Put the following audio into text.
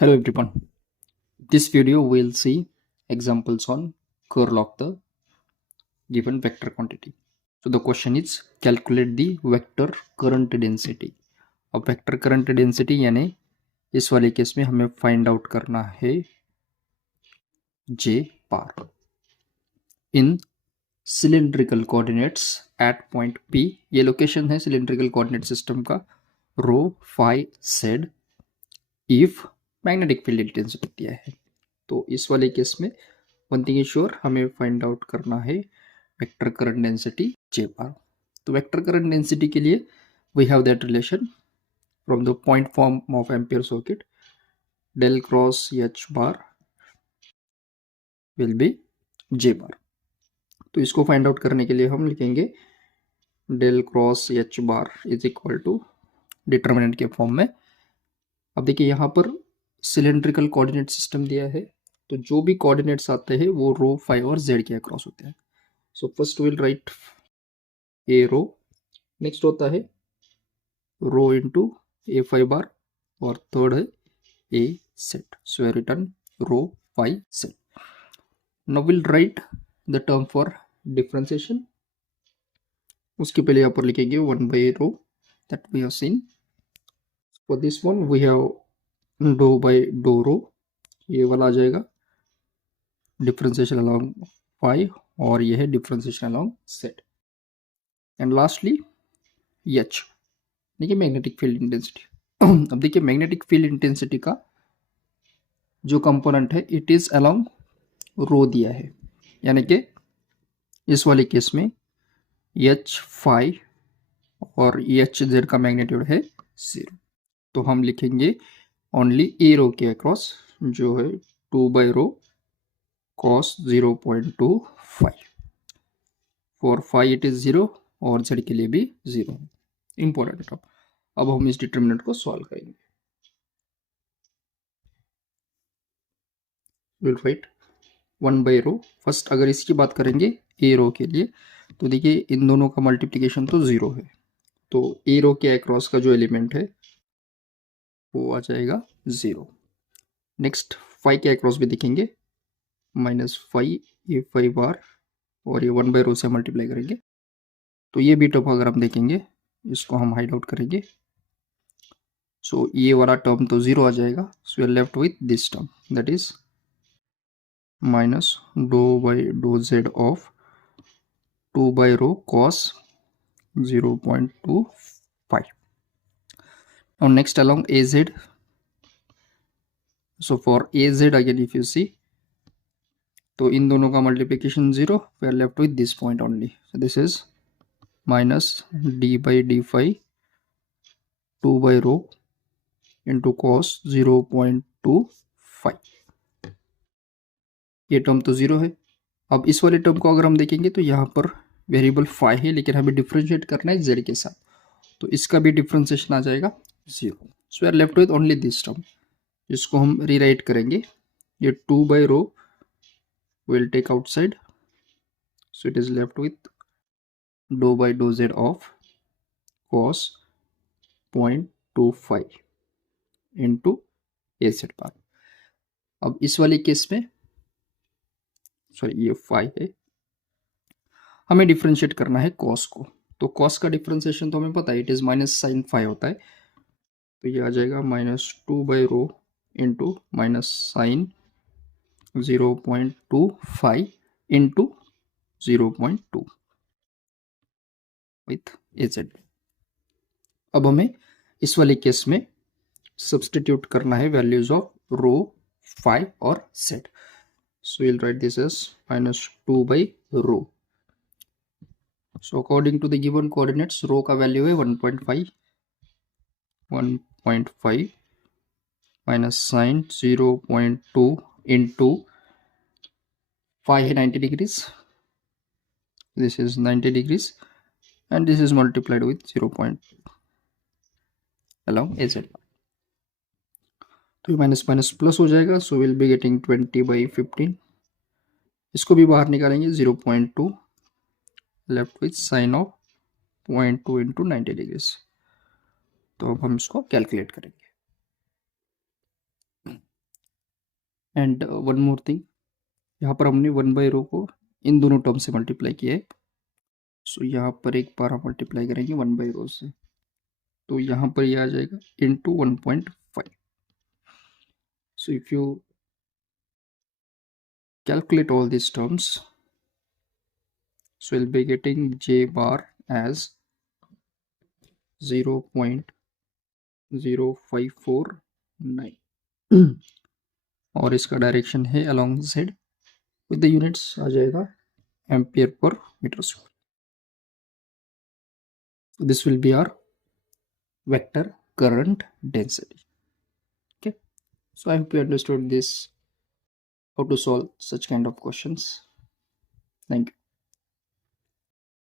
Hello everyone. This video will see examples on curl of the given vector quantity. So the question is calculate the vector current density. अब vector current density यानी इस वाले case में हमें find out करना है J bar in cylindrical coordinates at point P। ये location है सिलिंड्रिकल कोऑर्डिनेट सिस्टम का rho phi z if magnetic field intensity दिया है। तो इस वाले केस में वन थिंग इज श्योर, हमें फाइंड आउट करना है vector current density J bar. तो वेक्टर करंट डेंसिटी के लिए we have that relation from the point form of Ampere circuit, del cross H bar will be J bar. तो इसको find out करने के लिए हम लिखेंगे del cross H bar is equal to determinant के फॉर्म में। अब देखिए यहाँ पर सिलेंड्रिकल कोऑर्डिनेट सिस्टम दिया है, तो जो भी कोऑर्डिनेट्स आते हैं वो रो फाई और जेड के अक्रॉस होते हैं। So first will write a rho, next होता है रो इंटू ए फाई बार और थर्ड है a set. So return rho phi set. Now will write the term for differentiation. उसके पहले यहाँ पर लिखेंगे one by rho that we have seen. For this one we have do by do rho, ये वाला आ जाएगा differentiation along phi और ये है differentiation along set. And lastly H, देखिए मैग्नेटिक फील्ड इंटेंसिटी। अब देखिए मैग्नेटिक फील्ड इंटेंसिटी का जो कंपोनेंट है इट इज अलोंग रो दिया है, यानी कि इस वाले केस में एच फाई और एच जेड का मैग्नीट्यूड है 0। तो हम लिखेंगे ओनली ए रो के अक्रॉस जो है 2 by rho cos 0.25। For phi it is 0 और जेड के लिए भी 0 है। इंपॉर्टेंट है। अब हम इस डिटर्मिनेंट को सॉल्व करेंगे। Will write 1 by rho. First अगर इसकी बात करेंगे ए रो के लिए, तो देखिए इन दोनों का मल्टीप्लिकेशन तो 0 है, तो ए रो के अक्रॉस का जो एलिमेंट है वो आ जाएगा 0। नेक्स्ट फाइव के अक्रॉस भी देखेंगे -5 ए फाइव बार और ये 1 बाई रो से मल्टीप्लाई करेंगे, तो ये भी टर्म अगर हम देखेंगे इसको हम हाइड आउट करेंगे। सो ये वाला टर्म तो 0 आ जाएगा। So we are left with this term that is minus do by do z of 2 by rho cos 0.25. Now next along AZ. So for AZ again if you see, तो इन दोनों का multiplication 0, we are left with this point only. So this is minus d by d phi 2 by rho into cos 0.25। ये term तो 0 है। अब इस वाले term को अगर हम देखेंगे तो यहाँ पर वेरिएबल फाई है, लेकिन हमें डिफ्रेंशिएट करना है जेड के साथ, तो इसका भी डिफ्रेंशिएशन आ जाएगा 0। So we are left with only this term, जिसको हम रीराइट करेंगे। ये 2 by rho will take outside, so it is left with do by do z of cos 0.25 into a set bar. अब इस वाले केस में सॉरी ये phi है, हमें डिफ्रेंशिएट करना है कॉस को। तो कॉस का डिफ्रेंशिएशन तो हमें पता है it is minus sine phi होता है, तो ये आ जाएगा -2 by rho into minus sine 0.25 into 0.2 with a z. अब हमें इस वाले केस में सब्सटीट्यूट करना है वैल्यूज ऑफ रो फाई और set. So will write this as -2 by rho. So according to the given coordinates rho का वैल्यू है 1.5 माइनस साइन 0.2 इंटू फाई है 90 degrees, this is 90 degrees and this is multiplied with 0.2 along AZ। तो ये minus minus plus हो जाएगा, so will be getting 20/15। इसको भी बाहर निकालेंगे 0.2 left with sine of 0.2 into 90 degrees. तो अब हम इसको कैलकुलेट करेंगे। एंड वन मोर थिंग, यहाँ पर हमने 1/रो को इन दोनों टर्म से मल्टीप्लाई किया है, सो यहाँ पर एक बार हम मल्टीप्लाई करेंगे 1/रो से, तो यहाँ पर ये आ जाएगा into 1.5. So if you calculate all these terms, so you'll be getting j bar as 0.0549 और इसका डायरेक्शन है along z, with the units आ जाएगा ampere per metre square. This will be our vector current density. Okay, so I hope you understood this, how to solve such kind of questions. Thank you.